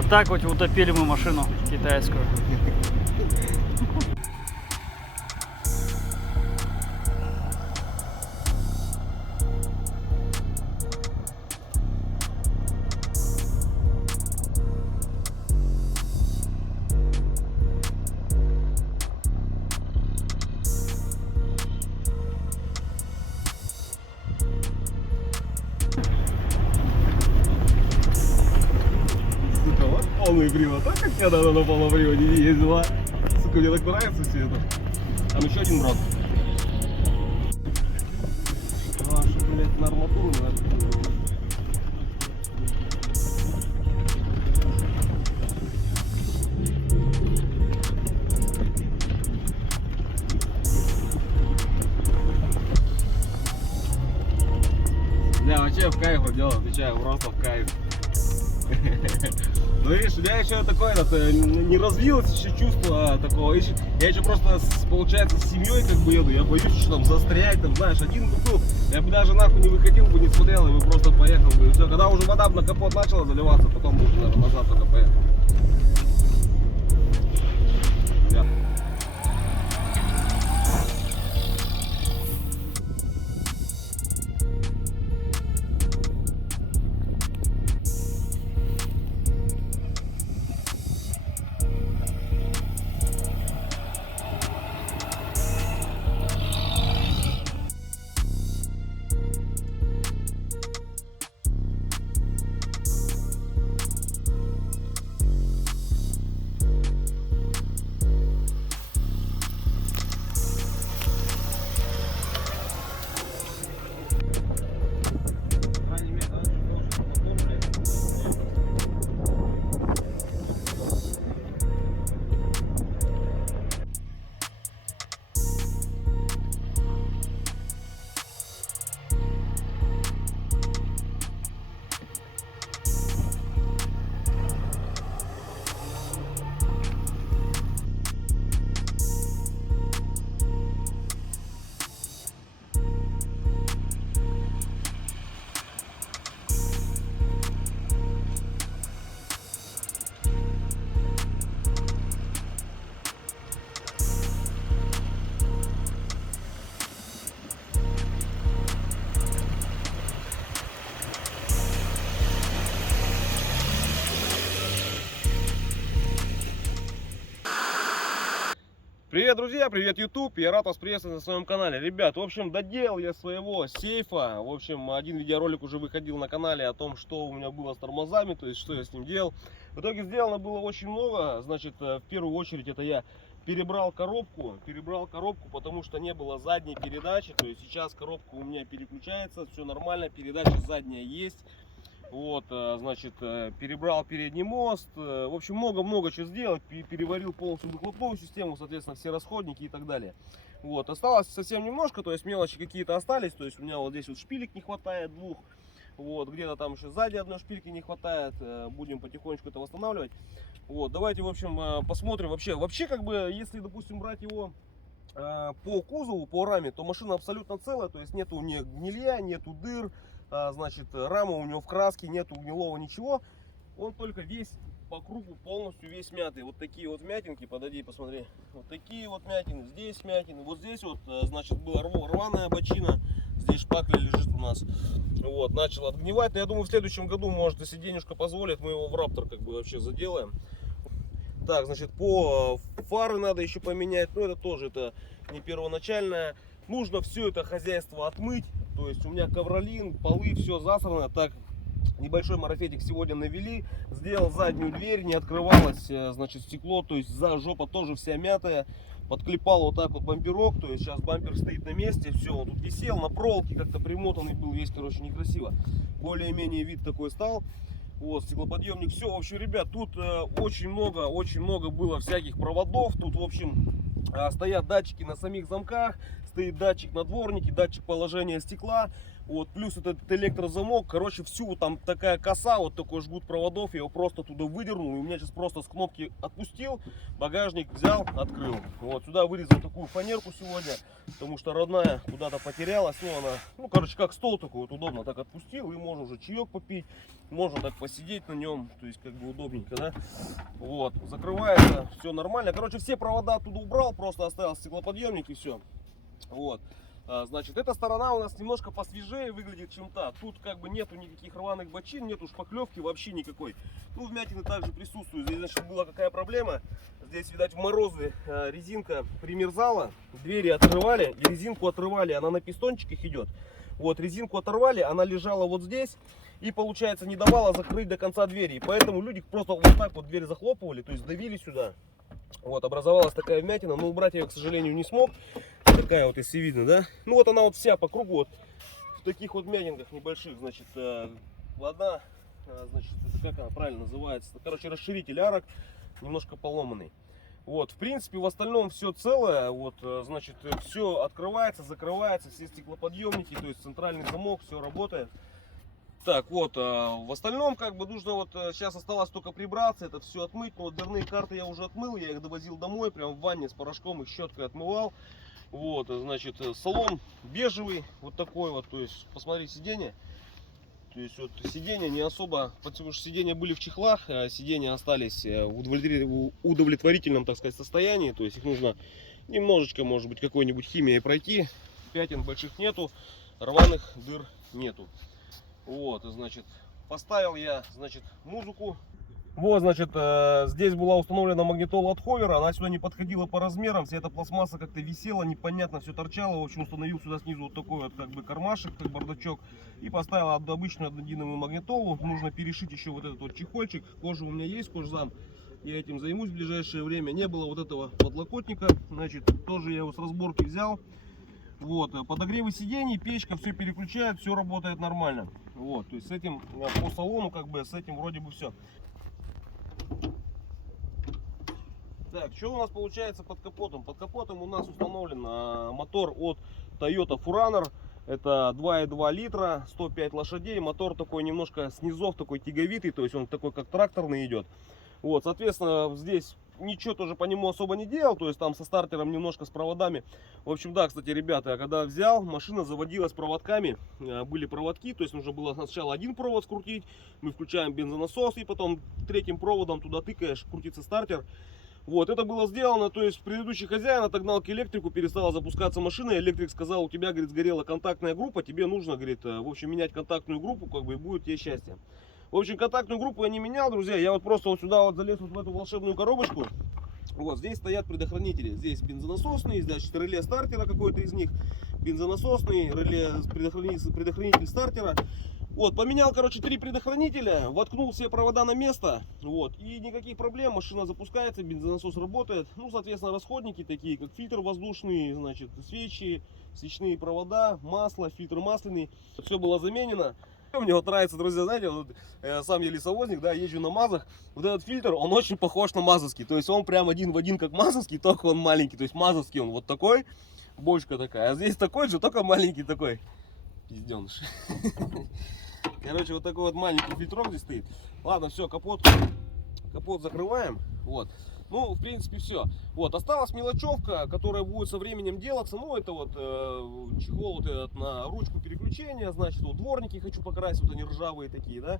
Вот так вот утопили мы машину китайскую. Сука, вот полный привод. А как тебя надо на полном приводе не ездила? Сука, мне так нравится все это. Там еще один брод. А, что, блядь, на арматуру надо. Да, вообще в кайф дело, отвечаю, просто в кайф. Ну видишь, у меня еще такое не развилось еще чувство такого. Я еще просто, получается, с семьей как бы еду, я боюсь, что там застрять, там, знаешь, один купил, я бы даже нахуй не выходил бы, не смотрел, я бы просто поехал бы. И все, когда уже вода на капот начала заливаться, потом бы уже, наверное, назад только поехал. Да. Привет, друзья, привет, YouTube, я рад вас приветствовать на своем канале. Ребят, в общем, доделал я своего сейфа. В общем, один видеоролик уже выходил на канале о том, что у меня было с тормозами, то есть, что я с ним делал. В итоге сделано было очень много. Значит, в первую очередь, это я перебрал коробку, потому что не было задней передачи. То есть, сейчас коробка у меня переключается, все нормально, передача задняя есть. Вот, значит, перебрал передний мост, в общем, много-много чего сделал, переварил полностью выхлопную систему, соответственно, все расходники и так далее. Вот, осталось совсем немножко, то есть мелочи какие-то остались, то есть у меня вот здесь вот шпилек не хватает двух, вот, где-то там еще сзади одной шпильки не хватает, будем потихонечку это восстанавливать. Вот, давайте, в общем, посмотрим, вообще, как бы, если, допустим, брать его по кузову, по раме, то машина абсолютно целая, то есть нету ни гнилья, нету дыр. Значит, рама у него в краске, нету гнилого ничего. Он только весь по кругу полностью весь мятый. Вот такие вот вмятинки, подойди, посмотри. Вот такие вот вмятины, здесь вмятины. Вот здесь вот, значит, была рваная бочина. Здесь шпакля лежит у нас. Вот, начал отгнивать. Но я думаю, в следующем году, может, если денежка позволит, мы его в Раптор как бы вообще заделаем. Так, значит, по фары надо еще поменять. Но это тоже это не первоначальное. Нужно все это хозяйство отмыть. То есть у меня ковролин, полы, все засрано. Так, небольшой марафетик сегодня навели. Сделал заднюю дверь, не открывалось, значит, стекло. То есть жопа тоже вся мятая. Подклепал вот так вот бамперок. То есть сейчас бампер стоит на месте. Все, он тут висел на проволоке, как-то примотанный был. Весь, короче, некрасиво. Более-менее вид такой стал. Вот, стеклоподъемник. Все, в общем, ребят, тут очень много было всяких проводов. Тут, в общем, стоят датчики на самих замках. Стоит датчик на дворнике, датчик положения стекла. Вот, плюс этот электрозамок, короче, всю там такая коса, вот такой жгут проводов, я его просто туда выдернул, и у меня сейчас просто с кнопки отпустил, багажник взял, открыл. Вот, сюда вырезал такую фанерку сегодня, потому что родная куда-то потерялась, ну она, ну, короче, как стол такой, вот удобно так отпустил, и можно уже чаек попить, можно так посидеть на нем, то есть как бы удобненько, да. Вот, закрывается, все нормально. Короче, все провода оттуда убрал, просто оставил стеклоподъемник и все. Вот. Значит, эта сторона у нас немножко посвежее выглядит, чем та. Тут как бы нету никаких рваных бочин, нету шпаклевки вообще никакой. Ну, вмятины также присутствуют. Здесь, значит, была какая проблема. Здесь, видать, в морозы резинка примерзала. Двери открывали и резинку отрывали. Она на пистончиках идет. Вот, резинку оторвали, она лежала вот здесь. И, получается, не давала закрыть до конца двери. И поэтому люди просто вот так вот дверь захлопывали, то есть давили сюда. Вот, образовалась такая вмятина, но убрать ее, к сожалению, не смог. Такая вот, если видно, да? Ну вот она вот вся по кругу, вот в таких вот вмятинках небольших, значит, одна, значит, как она правильно называется? Короче, расширитель арок немножко поломанный. Вот, в принципе, в остальном все целое, вот, значит, все открывается, закрывается, все стеклоподъемники, то есть центральный замок, все работает. Так, вот, в остальном, как бы, нужно вот, сейчас осталось только прибраться, это все отмыть, но вот дверные карты я уже отмыл, я их довозил домой, прям в ванне с порошком, их щеткой отмывал. Вот, значит, салон бежевый, вот такой вот, то есть, посмотри, сиденье. То есть, вот, сиденья не особо, потому что сиденья были в чехлах, сиденья остались в удовлетворительном, так сказать, состоянии, то есть, их нужно немножечко, может быть, какой-нибудь химией пройти, пятен больших нету, рваных дыр нету. Вот, значит, поставил я, значит, музыку. Вот, значит, здесь была установлена магнитола от Ховера, она сюда не подходила по размерам, вся эта пластмасса как-то висела, непонятно, все торчало. В общем, установил сюда снизу вот такой вот, как бы, кармашек, как бардачок, и поставил обычную однодиновую магнитолу. Нужно перешить еще вот этот вот чехольчик, кожа у меня есть, кожзам, я этим займусь в ближайшее время. Не было вот этого подлокотника, значит, тоже я его с разборки взял. Вот, подогревы сидений, печка, все переключает, все работает нормально. Вот, то есть с этим по салону, как бы, с этим вроде бы все. Так, что у нас получается под капотом? Под капотом у нас установлен мотор от Toyota 4Runner. Это 2,2 литра, 105 лошадей. Мотор такой немножко снизов, такой тяговитый, то есть он такой как тракторный идет. Вот, соответственно, здесь ничего тоже по нему особо не делал, то есть там со стартером немножко, с проводами. В общем, да, кстати, ребята, когда взял, машина заводилась проводками, были проводки, то есть нужно было сначала один провод скрутить, мы включаем бензонасос и потом третьим проводом туда тыкаешь, крутится стартер. Вот, это было сделано, то есть предыдущий хозяин отогнал к электрику, перестала запускаться машина, электрик сказал, у тебя, говорит, сгорела контактная группа, тебе нужно, говорит, в общем, менять контактную группу, как бы, и будет тебе счастье. В общем, контактную группу я не менял, друзья. Я вот просто вот сюда вот залез вот в эту волшебную коробочку. Вот здесь стоят предохранители. Здесь бензонасосный, значит, реле стартера какой-то из них. Бензонасосный, реле, предохранитель стартера. Вот, поменял, короче, 3 предохранителя, воткнул все провода на место. Вот, и никаких проблем, машина запускается, бензонасос работает. Ну, соответственно, расходники такие, как фильтр воздушный, значит, свечи, свечные провода, масло, фильтр масляный. Все было заменено. Мне вот нравится, друзья, знаете, вот, сам я лесовозник, да, езжу на МАЗах. Вот этот фильтр, он очень похож на мазовский. То есть он прям один в один как мазовский, только он маленький. То есть мазовский он вот такой, бочка такая. А здесь такой же, только маленький такой. Пизденыш. Короче, вот такой вот маленький фильтрок здесь стоит. Ладно, все, капот закрываем. Вот. Ну, в принципе, все. Вот, осталась мелочевка, которая будет со временем делаться. Ну, это вот чехол вот этот на ручку переключения. Значит, вот дворники хочу покрасить, вот они ржавые такие, да.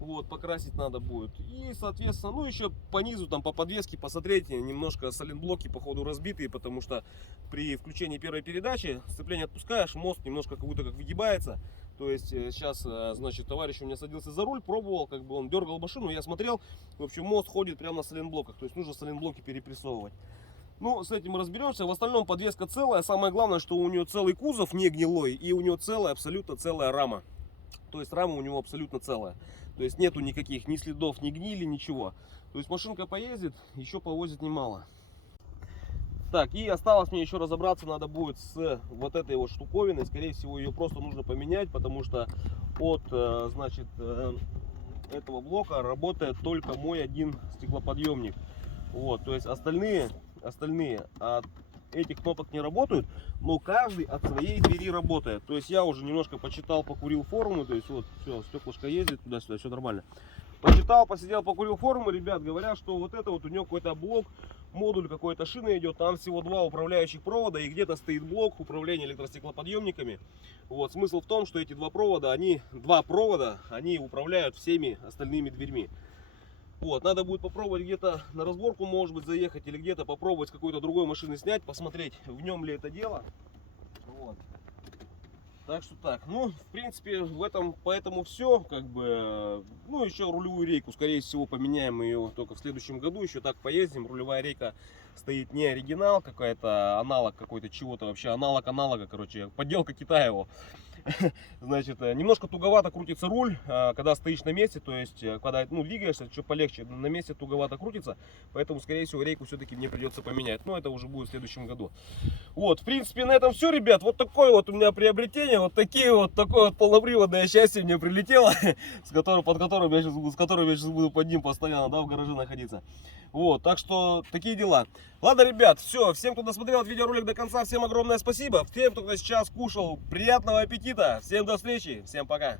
Вот, покрасить надо будет. И, соответственно, ну, еще по низу, там, по подвеске посмотреть. Немножко сайлентблоки, походу, разбитые, потому что при включении первой передачи сцепление отпускаешь, мост немножко как будто как выгибается. То есть сейчас, значит, товарищ у меня садился за руль, пробовал, как бы он дергал машину, я смотрел, в общем, мост ходит прямо на сайлентблоках, то есть нужно сайлентблоки перепрессовывать. Ну, с этим мы разберемся. В остальном подвеска целая, самое главное, что у нее целый кузов, не гнилой, и у нее целая, абсолютно целая рама. То есть рама у него абсолютно целая. То есть нету никаких ни следов, ни гнили, ничего. То есть машинка поездит, еще повозит немало. Так, и осталось мне еще разобраться надо будет с вот этой вот штуковиной. Скорее всего, ее просто нужно поменять, потому что от, значит, этого блока работает только мой один стеклоподъемник. Вот, то есть остальные от этих кнопок не работают, но каждый от своей двери работает. То есть я уже немножко почитал, покурил форумы, то есть вот все, стеклышко ездит туда-сюда, все нормально. Почитал, посидел, покурил форумы, ребят, говорят, что вот это вот у него какой-то блок, модуль какой-то шины идет, там всего 2 управляющих провода и где-то стоит блок управления электростеклоподъемниками. Вот, смысл в том, что эти два провода, они управляют всеми остальными дверьми. Вот, надо будет попробовать где-то на разборку, может быть, заехать или где-то попробовать с какой-то другой машины снять, посмотреть, в нем ли это дело. Вот. Так что так, ну, в принципе, поэтому все, как бы, ну, еще рулевую рейку, скорее всего, поменяем ее только в следующем году, еще так поездим. Рулевая рейка стоит не оригинал, какая-то аналог какой-то чего-то, вообще аналог аналога, короче, подделка Китаева. Значит, немножко туговато крутится руль, когда стоишь на месте, то есть, когда, ну, двигаешься, что полегче, на месте туговато крутится, поэтому, скорее всего, рейку все-таки мне придется поменять, но это уже будет в следующем году. Вот, в принципе, на этом все, ребят, вот такое вот у меня приобретение, такое вот полноприводное счастье мне прилетело, с которым я сейчас буду под ним постоянно, да, в гараже находиться. Вот, так что такие дела. Ладно, ребят, все, всем, кто досмотрел этот видеоролик до конца, всем огромное спасибо. Всем, кто сейчас кушал, приятного аппетита. Всем до встречи, всем пока.